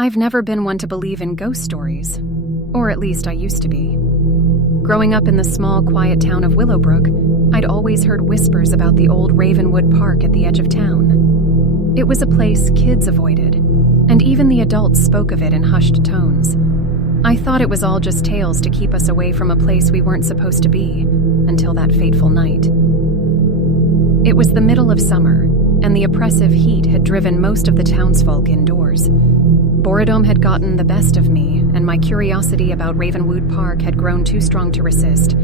I've never been one to believe in ghost stories, or at least I used to be. Growing up in the small, quiet town of Willowbrook, I'd always heard whispers about the old Ravenwood Park at the edge of town. It was a place kids avoided, and even the adults spoke of it in hushed tones. I thought it was all just tales to keep us away from a place we weren't supposed to be, until that fateful night. It was the middle of summer, and the oppressive heat had driven most of the townsfolk indoors. Boredom had gotten the best of me, and my curiosity about Ravenwood Park had grown too strong to resist.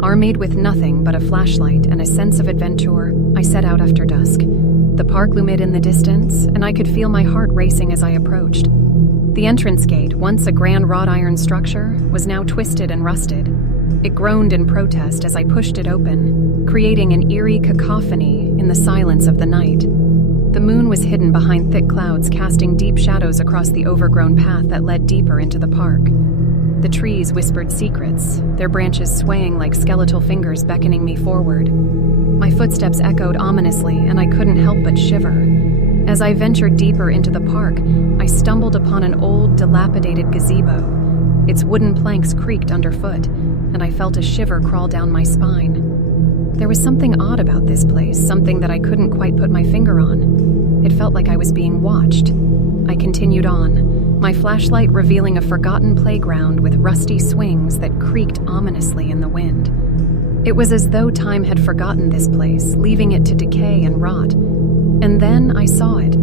Armed with nothing but a flashlight and a sense of adventure, I set out after dusk. The park loomed in the distance, and I could feel my heart racing as I approached. The entrance gate, once a grand wrought iron structure, was now twisted and rusted. It groaned in protest as I pushed it open, creating an eerie cacophony in the silence of the night. The moon was hidden behind thick clouds, casting deep shadows across the overgrown path that led deeper into the park. The trees whispered secrets, their branches swaying like skeletal fingers beckoning me forward. My footsteps echoed ominously, and I couldn't help but shiver. As I ventured deeper into the park, I stumbled upon an old, dilapidated gazebo. Its wooden planks creaked underfoot, and I felt a shiver crawl down my spine. There was something odd about this place, something that I couldn't quite put my finger on. It felt like I was being watched. I continued on, my flashlight revealing a forgotten playground with rusty swings that creaked ominously in the wind. It was as though time had forgotten this place, leaving it to decay and rot. And then I saw it,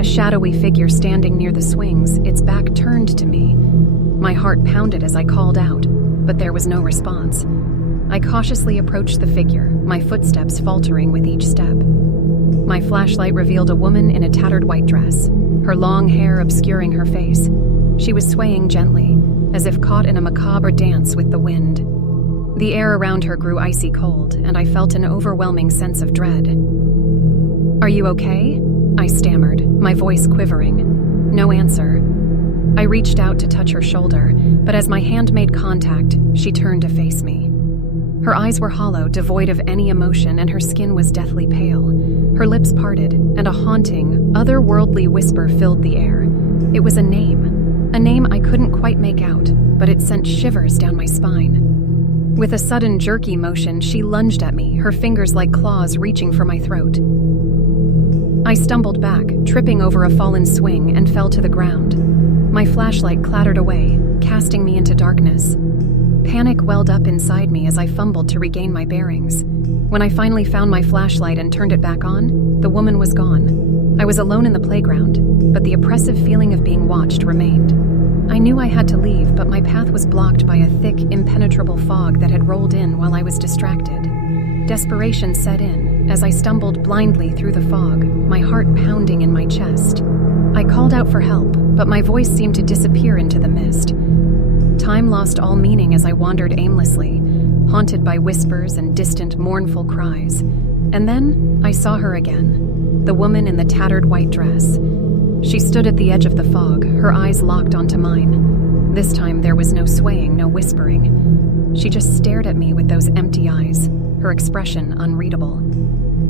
a shadowy figure standing near the swings, its back turned to me. My heart pounded as I called out, but there was no response. I cautiously approached the figure, my footsteps faltering with each step. My flashlight revealed a woman in a tattered white dress, her long hair obscuring her face. She was swaying gently, as if caught in a macabre dance with the wind. The air around her grew icy cold, and I felt an overwhelming sense of dread. "Are you okay?" I stammered, my voice quivering. No answer. I reached out to touch her shoulder, but as my hand made contact, she turned to face me. Her eyes were hollow, devoid of any emotion, and her skin was deathly pale. Her lips parted, and a haunting, otherworldly whisper filled the air. It was a name I couldn't quite make out, but it sent shivers down my spine. With a sudden jerky motion, she lunged at me, her fingers like claws reaching for my throat. I stumbled back, tripping over a fallen swing, and fell to the ground. My flashlight clattered away, casting me into darkness. Panic welled up inside me as I fumbled to regain my bearings. When I finally found my flashlight and turned it back on, the woman was gone. I was alone in the playground, but the oppressive feeling of being watched remained. I knew I had to leave, but my path was blocked by a thick, impenetrable fog that had rolled in while I was distracted. Desperation set in as I stumbled blindly through the fog, my heart pounding in my chest. I called out for help, but my voice seemed to disappear into the mist. Time lost all meaning as I wandered aimlessly, haunted by whispers and distant, mournful cries. And then I saw her again, the woman in the tattered white dress. She stood at the edge of the fog, her eyes locked onto mine. This time there was no swaying, no whispering. She just stared at me with those empty eyes, her expression unreadable.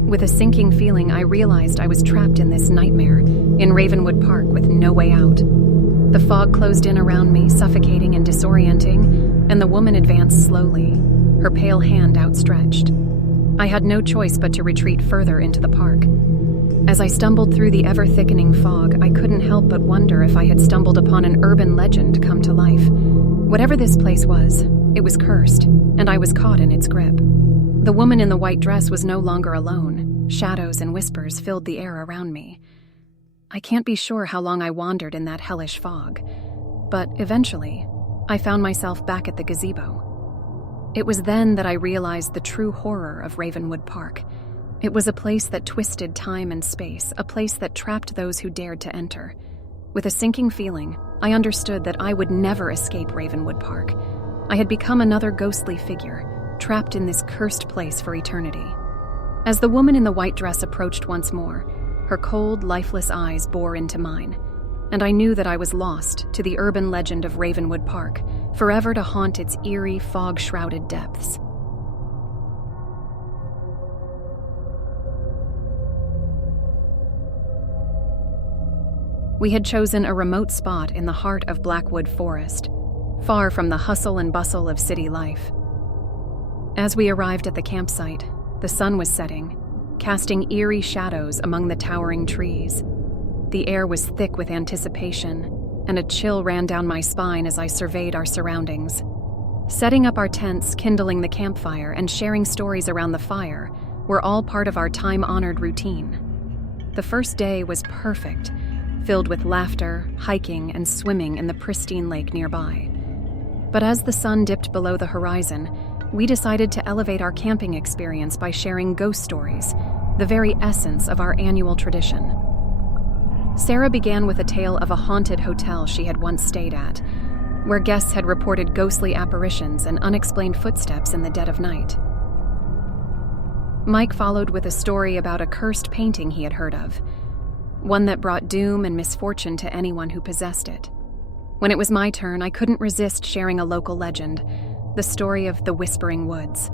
With a sinking feeling, I realized I was trapped in this nightmare, in Ravenwood Park with no way out. The fog closed in around me, suffocating and disorienting, and the woman advanced slowly, her pale hand outstretched. I had no choice but to retreat further into the park. As I stumbled through the ever-thickening fog, I couldn't help but wonder if I had stumbled upon an urban legend come to life. Whatever this place was, it was cursed, and I was caught in its grip. The woman in the white dress was no longer alone. Shadows and whispers filled the air around me. I can't be sure how long I wandered in that hellish fog, but eventually, I found myself back at the gazebo. It was then that I realized the true horror of Ravenwood Park. It was a place that twisted time and space, a place that trapped those who dared to enter. With a sinking feeling, I understood that I would never escape Ravenwood Park. I had become another ghostly figure, trapped in this cursed place for eternity. As the woman in the white dress approached once more, her cold, lifeless eyes bore into mine, and I knew that I was lost to the urban legend of Ravenwood Park, forever to haunt its eerie, fog-shrouded depths. We had chosen a remote spot in the heart of Blackwood Forest, far from the hustle and bustle of city life. As we arrived at the campsite, the sun was setting, casting eerie shadows among the towering trees. The air was thick with anticipation, and a chill ran down my spine as I surveyed our surroundings. Setting up our tents, kindling the campfire, and sharing stories around the fire were all part of our time-honored routine. The first day was perfect, filled with laughter, hiking, and swimming in the pristine lake nearby. But as the sun dipped below the horizon, we decided to elevate our camping experience by sharing ghost stories, the very essence of our annual tradition. Sarah began with a tale of a haunted hotel she had once stayed at, where guests had reported ghostly apparitions and unexplained footsteps in the dead of night. Mike followed with a story about a cursed painting he had heard of, one that brought doom and misfortune to anyone who possessed it. When it was my turn, I couldn't resist sharing a local legend, the story of the Whispering Woods.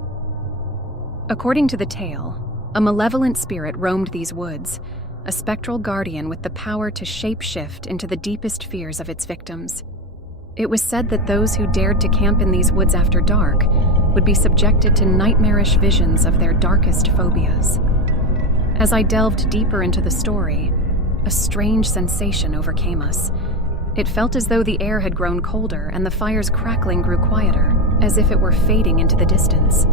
According to the tale, a malevolent spirit roamed these woods, a spectral guardian with the power to shape-shift into the deepest fears of its victims. It was said that those who dared to camp in these woods after dark would be subjected to nightmarish visions of their darkest phobias. As I delved deeper into the story, a strange sensation overcame us. It felt as though the air had grown colder and the fire's crackling grew quieter, as if it were fading into the distance.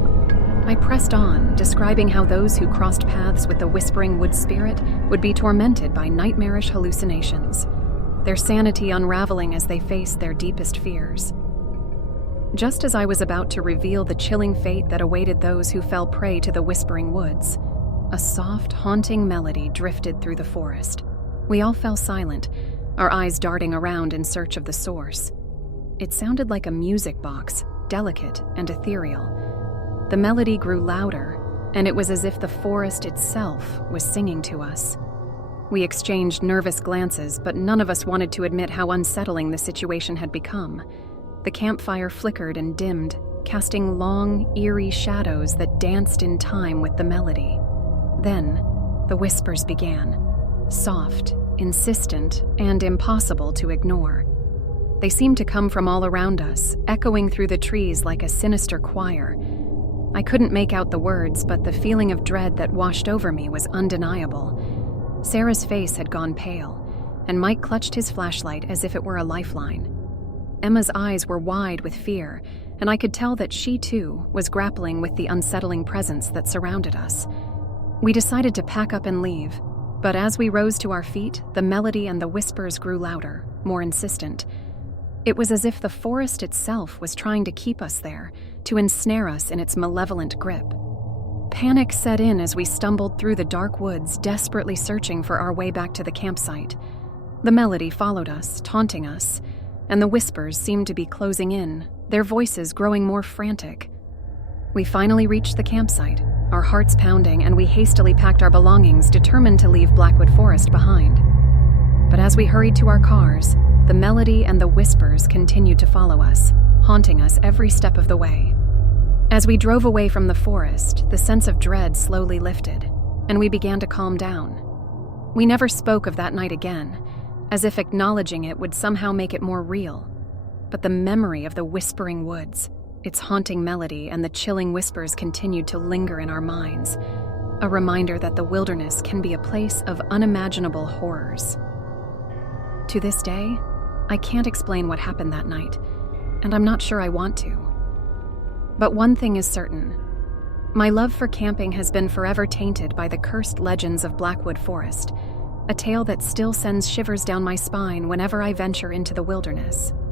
I pressed on, describing how those who crossed paths with the Whispering Wood spirit would be tormented by nightmarish hallucinations, their sanity unraveling as they faced their deepest fears. Just as I was about to reveal the chilling fate that awaited those who fell prey to the Whispering Woods, a soft, haunting melody drifted through the forest. We all fell silent, our eyes darting around in search of the source. It sounded like a music box, delicate and ethereal. The melody grew louder, and it was as if the forest itself was singing to us. We exchanged nervous glances, but none of us wanted to admit how unsettling the situation had become. The campfire flickered and dimmed, casting long, eerie shadows that danced in time with the melody. Then, the whispers began, soft, insistent, and impossible to ignore. They seemed to come from all around us, echoing through the trees like a sinister choir. I couldn't make out the words, but the feeling of dread that washed over me was undeniable. Sarah's face had gone pale, and Mike clutched his flashlight as if it were a lifeline. Emma's eyes were wide with fear, and I could tell that she, too, was grappling with the unsettling presence that surrounded us. We decided to pack up and leave, but as we rose to our feet, the melody and the whispers grew louder, more insistent. It was as if the forest itself was trying to keep us there, to ensnare us in its malevolent grip. Panic set in as we stumbled through the dark woods, desperately searching for our way back to the campsite. The melody followed us, taunting us, and the whispers seemed to be closing in, their voices growing more frantic. We finally reached the campsite, our hearts pounding, and we hastily packed our belongings, determined to leave Blackwood Forest behind. But as we hurried to our cars, the melody and the whispers continued to follow us, haunting us every step of the way. As we drove away from the forest, the sense of dread slowly lifted, and we began to calm down. We never spoke of that night again, as if acknowledging it would somehow make it more real. But the memory of the Whispering Woods, its haunting melody, and the chilling whispers continued to linger in our minds, a reminder that the wilderness can be a place of unimaginable horrors. To this day, I can't explain what happened that night, and I'm not sure I want to. But one thing is certain. My love for camping has been forever tainted by the cursed legends of Blackwood Forest, a tale that still sends shivers down my spine whenever I venture into the wilderness.